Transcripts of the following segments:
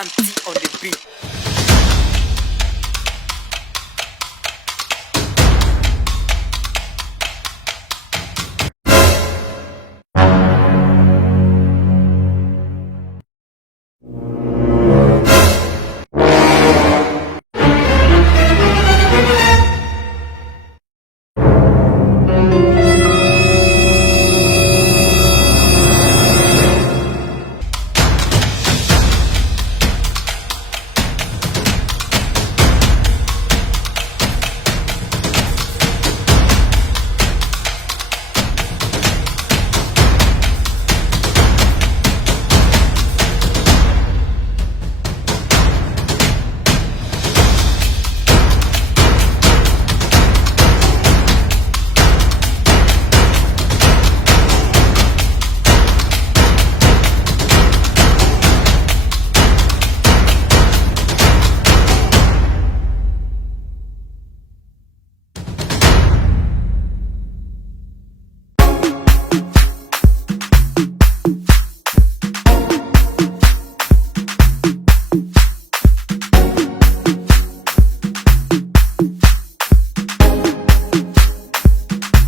Something on the beat.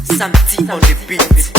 Something on the beat.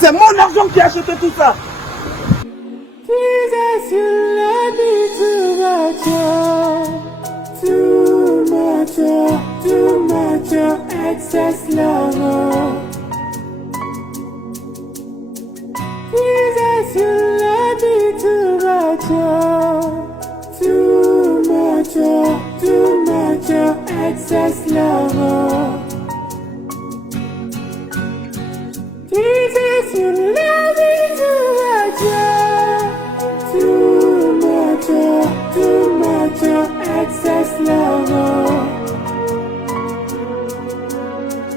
C'est mon argent qui a acheté tout ça. Jesus, you love me too much, excess love. Jesus, you love me too much, excess love. Jesus, you love me too much, excess love.